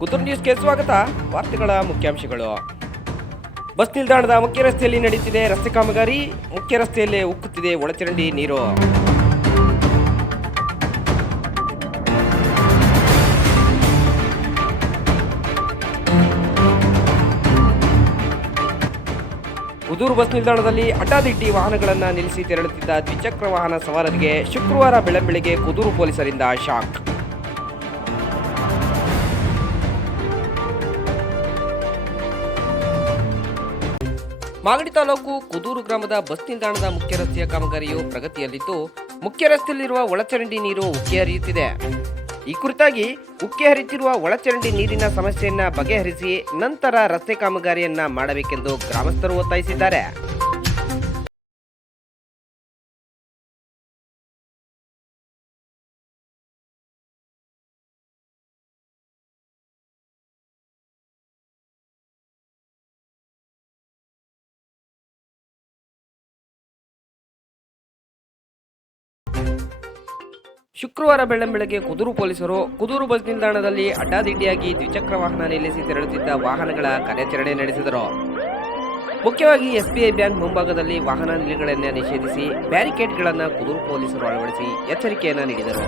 ಕುತೂರ್ ನ್ಯೂಸ್ಗೆ ಸ್ವಾಗತ. ವಾರ್ತೆಗಳ ಮುಖ್ಯಾಂಶಗಳು. ಬಸ್ ನಿಲ್ದಾಣದ ಮುಖ್ಯ ರಸ್ತೆಯಲ್ಲಿ ನಡೆಯುತ್ತಿದೆ ರಸ್ತೆ ಕಾಮಗಾರಿ. ಮುಖ್ಯ ರಸ್ತೆಯಲ್ಲೇ ಉಕ್ಕುತ್ತಿದೆ ಒಳಚರಂಡಿ ನೀರು. ಕುದೂರು ಬಸ್ ನಿಲ್ದಾಣದಲ್ಲಿ ಅಡ್ಡಾದಿಡ್ಡಿ ವಾಹನಗಳನ್ನು ನಿಲ್ಲಿಸಿ ತೆರಳುತ್ತಿದ್ದ ದ್ವಿಚಕ್ರ ವಾಹನ ಸವಾರರಿಗೆ ಶುಕ್ರವಾರ ಬೆಳಂಬೆಳಗ್ಗೆ ಕುದೂರು ಪೊಲೀಸರಿಂದ ಶಾಕ್. ಮಾಗಡಿ ತಾಲೂಕು ಕುದೂರು ಗ್ರಾಮದ ಬಸ್ ನಿಲ್ದಾಣದ ಮುಖ್ಯ ರಸ್ತೆಯ ಕಾಮಗಾರಿಯು ಪ್ರಗತಿಯಲ್ಲಿದ್ದು, ಮುಖ್ಯ ರಸ್ತೆಯಲ್ಲಿರುವ ಒಳಚರಂಡಿ ನೀರು ಉಕ್ಕಿ ಹರಿಯುತ್ತಿದೆ. ಈ ಕುರಿತಾಗಿ ಉಕ್ಕಿ ಹರಿಯುತ್ತಿರುವ ಒಳಚರಂಡಿ ನೀರಿನ ಸಮಸ್ಯೆಯನ್ನ ಬಗೆಹರಿಸಿ ನಂತರ ರಸ್ತೆ ಕಾಮಗಾರಿಯನ್ನ ಮಾಡಬೇಕೆಂದು ಗ್ರಾಮಸ್ಥರು ಒತ್ತಾಯಿಸಿದ್ದಾರೆ. ಶುಕ್ರವಾರ ಬೆಳ್ಳಂಬೆಳಗ್ಗೆ ಕುದೂರು ಪೊಲೀಸರು ಕುದೂರು ಬಸ್ ನಿಲ್ದಾಣದಲ್ಲಿ ಅಡ್ಡಾದಿಡ್ಡಿಯಾಗಿ ದ್ವಿಚಕ್ರ ವಾಹನ ನಿಲ್ಲಿಸಿ ತೆರಳುತ್ತಿದ್ದ ವಾಹನಗಳ ಕಾರ್ಯಾಚರಣೆ ನಡೆಸಿದರು. ಮುಖ್ಯವಾಗಿ ಎಸ್ಬಿಐ ಬ್ಯಾಂಕ್ ಮುಂಭಾಗದಲ್ಲಿ ವಾಹನ ನಿಲುಗಡೆಯನ್ನು ನಿಷೇಧಿಸಿ ಬ್ಯಾರಿಕೇಡ್ಗಳನ್ನು ಕುದೂರು ಪೊಲೀಸರು ಅಳವಡಿಸಿ ಎಚ್ಚರಿಕೆಯನ್ನು ನೀಡಿದರು.